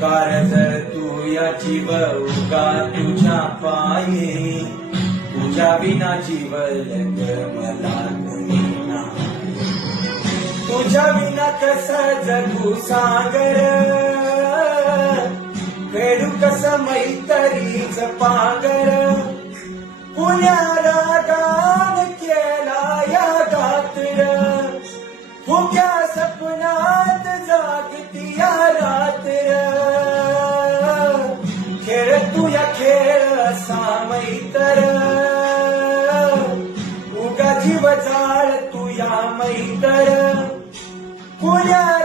Car जर तू याची उगा तुझ्या पायी, तुझ्या विना जीवन मला कुणी नाही. तुझ्या विना कसं जगू सागर, फेडू कसं मैत्रीच पागर. पुण्याला गान केला या गात्र, फुग्या सपनात जागती या रात्र. खेळ तू या खेळ असा मैत्र, उगा जीव जाळ तू या मैत्र. पुण्या